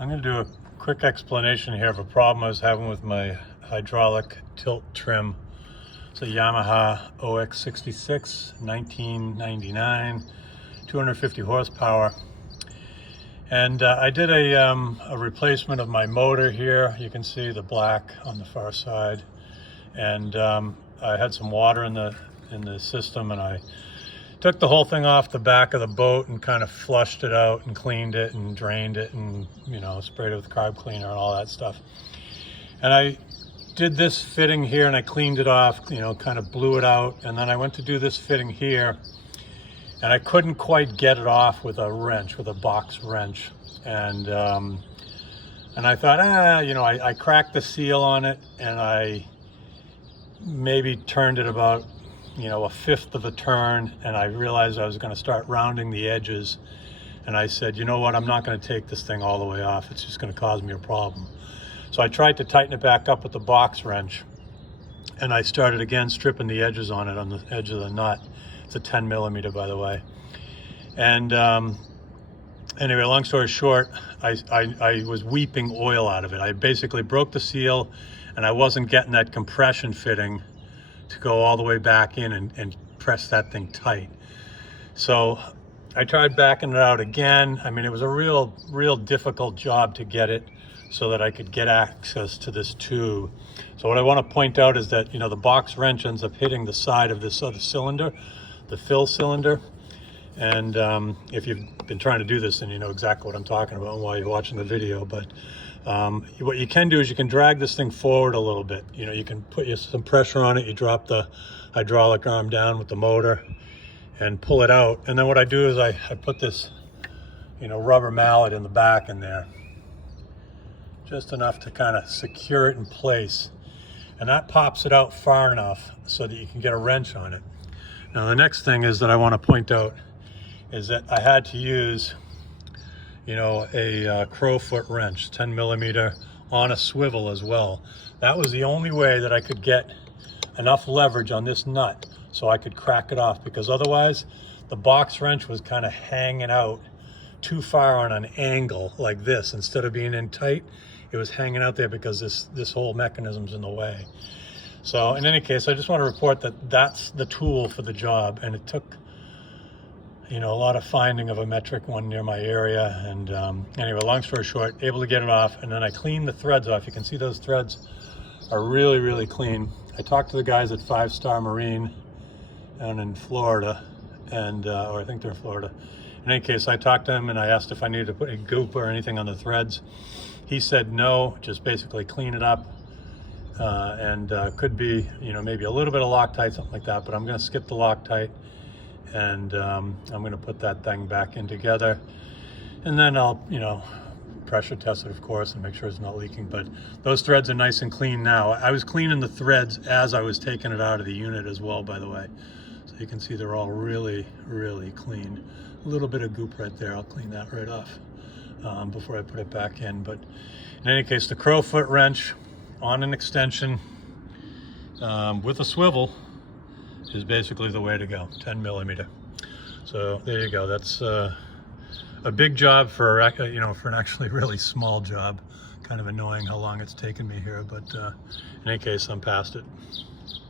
I'm going to do a quick explanation here of a problem I was having with my hydraulic tilt trim. It's a Yamaha OX66 1999, 250 horsepower. And I did a replacement of my motor here. You can see the black on the far side. And I had some water in the system, and I took the whole thing off the back of the boat and kind of flushed it out and cleaned it and drained it and, you know, sprayed it with carb cleaner and all that stuff. And I did this fitting here and I cleaned it off, you know, kind of blew it out. And then I went to do this fitting here and I couldn't quite get it off with a wrench, with a box wrench. And I thought, you know, I cracked the seal on it and I maybe turned it about, you know, 1/5 of a turn, and I realized I was going to start rounding the edges, and I said, you know what, I'm not going to take this thing all the way off. It's just going to cause me a problem. So I tried to tighten it back up with the box wrench, and I started again stripping the edges on it, on the edge of the nut. It's a 10 millimeter, by the way. And anyway, long story short, I was weeping oil out of it. I basically broke the seal, and I wasn't getting that compression fitting to go all the way back in and press that thing tight. So I tried backing it out again. I mean, it was a real difficult job to get it so that I could get access to this tube. So what I want to point out is that, you know, the box wrench ends up hitting the side of this other cylinder, the fill cylinder. And if you've been trying to do this, then you know exactly what I'm talking about while you're watching the video. But what you can do is you can drag this thing forward a little bit. You know, you can put some pressure on it. You drop the hydraulic arm down with the motor and pull it out. And then what I do is I put this, you know, rubber mallet in the back in there, just enough to kind of secure it in place. And that pops it out far enough so that you can get a wrench on it. Now the next thing is that I want to point out is that I had to use, you know, a crowfoot wrench, 10 millimeter on a swivel as well. That was the only way that I could get enough leverage on this nut so I could crack it off, because otherwise the box wrench was kind of hanging out too far on an angle like this. Instead of being in tight, it was hanging out there because this whole mechanism's in the way. So in any case, I just want to report that that's the tool for the job, and it took, you know, a lot of finding of a metric one near my area. And anyway, long story short, able to get it off, and then I cleaned the threads off. You can see those threads are really clean. I talked to the guys at 5 Star Marine down in Florida, and or I think they're in Florida. In any case, I talked to him and I asked if I needed to put any goop or anything on the threads. He said no, just basically clean it up. And could be, you know, maybe a little bit of Loctite, something like that, but I'm going to skip the Loctite, and I'm going to put that thing back in together, and then I'll, you know, pressure test it, of course, and make sure it's not leaking. But those threads are nice and clean now. I was cleaning the threads as I was taking it out of the unit as well, by the way, so you can see they're all really clean. A little bit of goop right there, I'll clean that right off before I put it back in. But in any case, the crowfoot wrench on an extension with a swivel is basically the way to go, 10 millimeter. So there you go. That's a big job for, you know, for an actually really small job. Kind of annoying how long it's taken me here, but in any case, I'm past it.